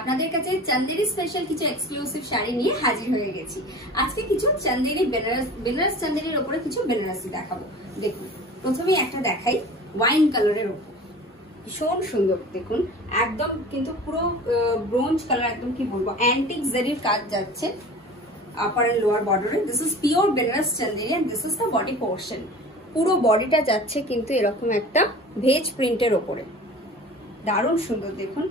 আপনাদের কাছে চান্দেরি স্পেশাল কিছু এক্সক্লুসিভ শাড়ি নিয়ে হাজির হয়ে গেছি। আজকে কিছু চান্দেরি বেনারস চান্দেরির উপরে কিছু বেনারসি দেখাবো। দেখুন, প্রথমেই একটা দেখাই ওয়াইন কালারের উপর, ভীষণ সুন্দর। দেখুন একদম কিন্তু পুরো ব্রোঞ্জ কালার, একদম কি বলবো অ্যান্টিক জারির কাজ যাচ্ছে আপার এন্ড লোয়ার বর্ডারে। This is pure Banaras Chanderi and this is the body portion. পুরো বডিটা যাচ্ছে কিন্তু এরকম একটা ভেজ প্রিন্টের ওপরে, দারুণ সুন্দর। দেখুন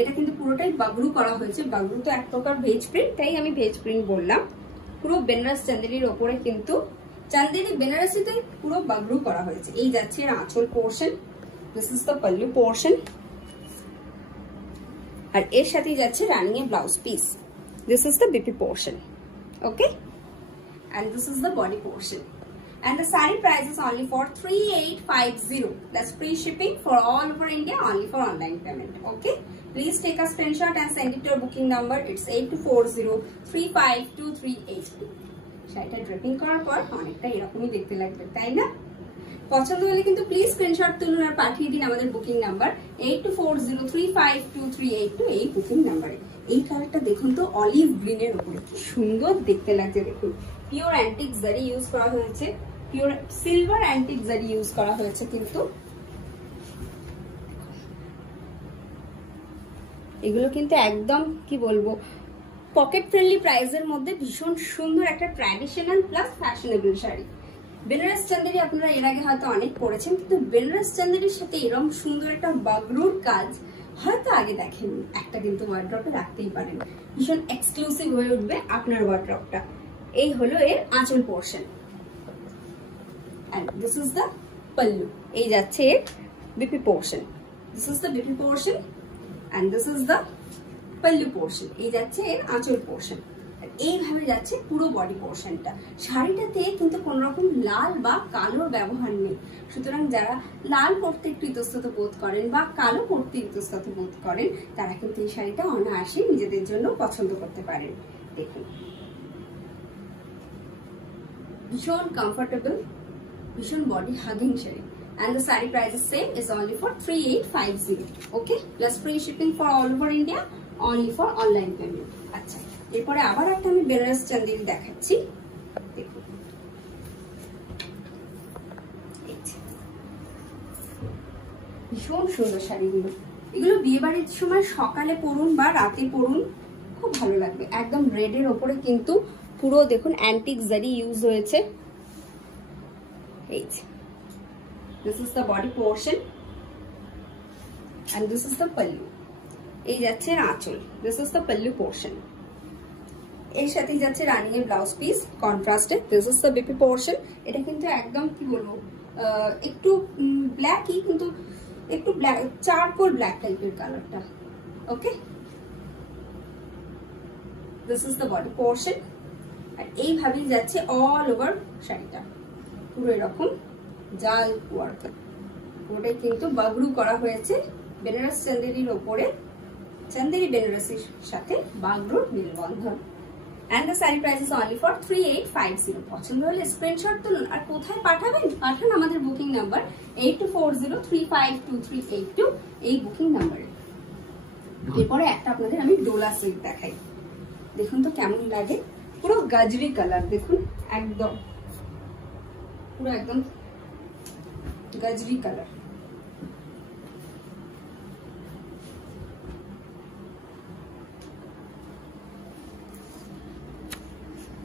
এটা কিন্তু পুরোটাই বাগরু করা হয়েছে। বাগরু তো এক প্রকার ভেজ প্রিন্ট, তাই আমি ভেজ প্রিন্ট বললাম। পুরো বেনারস চান্দেরির ওপরে কিন্তু চান্দেরি বেনারসিতে পুরো বাগরু করা হয়েছে। এই যাচ্ছে এর আঁচল portion, this is the pallu portion, আর এর সাথেই যাচ্ছে running a blouse piece. This is the BP portion, okay, and this is the body portion. And the saree price is only for 3850. That's free shipping for all over India, only for online payment. Okay, please take a screenshot and send it to your booking number. It's 8240352382. শাড়িটা draping করার পর অনেকটা এরকমই দেখতে লাগবে, তাই না? পছন্দ হলে কিন্তু প্লিজ স্ক্রিনশট তুলুন আর পাঠিয়ে দিন আমাদের বুকিং নাম্বার 8240352382 এই বুকিং নাম্বারে। এই কালারটা দেখুন তো, অলিভ গ্রিনের উপরে কি সুন্দর দেখতে লাগছে। দেখুন পিওর অ্যান্টিক জারি ইউজ করা হয়েছে, পিওর সিলভার অ্যান্টিক জারি ইউজ করা হয়েছে। কিন্তু এগুলো কিন্তু একদম কি বলবো পকেট ফ্রেন্ডলি প্রাইসের মধ্যে ভীষণ সুন্দর একটা traditional plus fashionable sari. Banaras Chanderi আপনারা এর আগে হয়তো অনেক পরেছেন, কিন্তু বেনারস চান্দেরির সাথে এরকম সুন্দর একটা বাগরুর কাজ হয়তো আগে দেখেননি। একটা কিন্তু ওয়ার্ড্রপে রাখতেই পারেন, ভীষণ এক্সক্লুসিভ হয়ে উঠবে আপনার ওয়ার্ড্রপটা। এই হলো এর আঁচল portion, and this is the pallu. এই যাচ্ছে এর BP portion, this is the BP portion and this is the pallu portion. এই যাচ্ছে এর আঁচল পোর্শন, এইভাবে যাচ্ছে পুরো বডি পোর্শনটা। শাড়িটাতে কিন্তু কোন রকম লাল বা কালোর ব্যবহার নেই, সুতরাং যারা লাল পরতে একটু ইতস্তত বোধ করেন বা কালো পরতে ইতস্তত বোধ করেন, তারা কিন্তু এই শাড়িটা অনায়াসে নিজেদের জন্য পছন্দ করতে পারেন। দেখুন ভীষণ কমফোর্টেবল, ভীষণ body hugging sari. And the saree price is same, is only for 3850. Okay, plus free shipping for all over India, only for online payment. আচ্ছা, এরপরে আবার একটা আমি বেনারস চান্দেরি দেখাচ্ছি। দেখুন ভীষণ সুন্দর শাড়িগুলো। এগুলো বিয়ে বাড়ির সময় সকালে পরুন বা রাতে পরুন, খুব ভালো লাগবে। একদম রেডের ওপরে কিন্তু পুরো দেখুন অ্যান্টিক জারি ইউজ হয়েছে। এই this is the body portion and this is the pallu. এই যাচ্ছে আঁচল, this is the pallu portion. এর সাথে যাচ্ছে রানিং এর ব্লাউজ পিস কন্ট্রাস্টে, this is the BP portion. এটা কিন্তু একদম কি বলবো একটু ব্ল্যাকই, কিন্তু একটু ব্ল্যাক চারকোল ব্ল্যাক টাইপের কালারটা। ওকে, this is the body portion, আর এইভাবেই যাচ্ছে অল ওভার শাড়িটা পুরো এরকম জাল ওয়ার্ক। পুরোটাই কিন্তু বাগরু করা হয়েছে বেনারস চান্দেরির ওপরে, চান্দেরি বেনারসির সাথে বাগরুর মেলবন্ধন। And the saree price is only for 3850. পছন্দ হলে স্ক্রিনশট তুলুন আর কোথায় পাঠাবেন? পাঠান আমাদের বুকিং নাম্বার 8240352382 এই বুকিং নাম্বারে। এরপরে একটা আপনাদের আমি ডোলা সিল্ক দেখাই। দেখুন তো কেমন লাগে, পুরো গাজরি কালার। দেখুন একদম পুরো একদম গাজরি colour.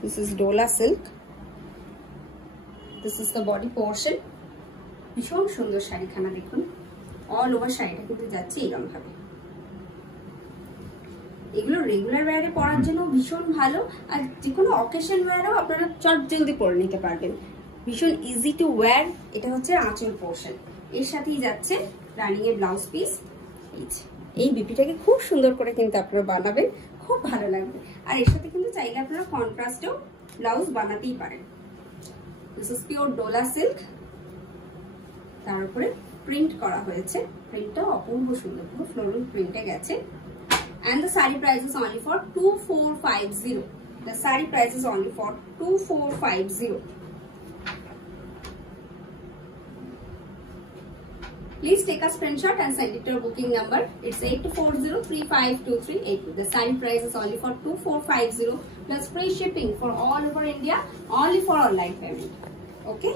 This is Dola silk. This is the body portion. ভীষণ সুন্দর শাড়িখানা। দেখুন অল ওভার শাড়িটা কিন্তু যাচ্ছে এরকম ভাবে। এগুলো রেগুলার ওয়্যারে পরার জন্য ভীষণ ভালো, আর যে কোনো অকেশন ওয়্যারেও আপনারা চট জলদি পরে নিতে পারবেন। ভীষণ ইজি টু ওয়্যার। এটা হচ্ছে আঁচল পোর্শন, এর সাথেই যাচ্ছে রানিং এর ব্লাউজ পিস। এই বিপিটাকে খুব সুন্দর করে কিন্তু আপনারা বানাবেন, খুব ভালো লাগবে। আর এর সাথে কিন্তু চাইলে আপনারা কন্ট্রাস্টেও ব্লাউজ বানাতেই পারেন। This is pure Dola silk, তার উপরে প্রিন্ট করা হয়েছে। প্রিন্টটা অপূর্ব সুন্দর, পুরো ফ্লোরাল প্রিন্টে গেছে। And the saree price is only for 2450. The saree price is only for 2450. Please take a screenshot and send it to your booking number. It's 8240352382. The sari price is only for 2450 plus free shipping for all over India, only for online payment. Okay.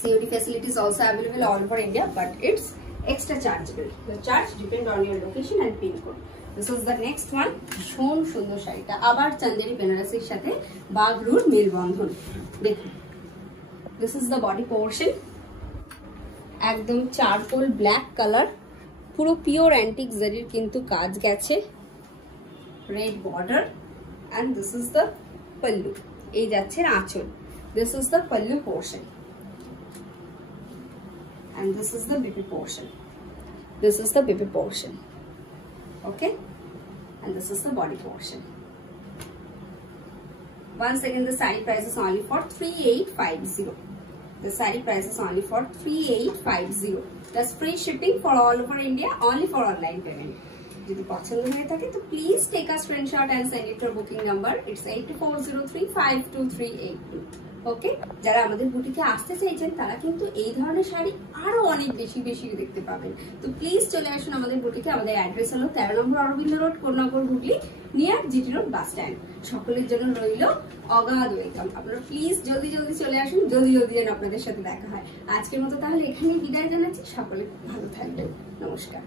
COD facility is also available all over India, but it's extra chargeable. The charge depend on your location and pin code. This is the next one. ভীষণ সুন্দর শাড়িটা আবার চান্দেরি বেনারসির সাথে বাগরুর মেলবন্ধন। দেখুন, this is the body portion. একদম charcoal black colour, পুরো pure antique জারির কিন্তু কাজ গেছে, red border, and this is the pallu. এই যাচ্ছে আঁচল। This is the pallu portion. And this is the baby portion. This is the baby portion. Okay, and this is the body portion. Once again, the sari price is only for 3850. The sari price is only for 3850. That's free shipping for all over India, only for online payment. যদি পছন্দ হয়ে থাকে তো please take a screenshot and send it to booking number. It's 8240352382। Okay, যারা আমাদের বুটিকে আসতে চাইছেন তারা কিন্তু এই ধরনের শাড়ি আরো অনেক বেশি দেখতে পাবেন। তো প্লিজ চলে আসুন আমাদের বুটিকে। আমাদের অ্যাড্রেস হলো 13 নম্বর Aurobindo road, Konnagar, Hooghly, near GT road bus stand. সকলের জন্য রইল অগাধ ওয়েলকাম। আপনারা প্লিজ জলদি চলে আসুন, জলদি যেন আপনাদের সাথে দেখা হয়। আজকের মতো তাহলে এখানেই বিদায় জানাচ্ছি। সকলে ভালো থাকবেন। নমস্কার।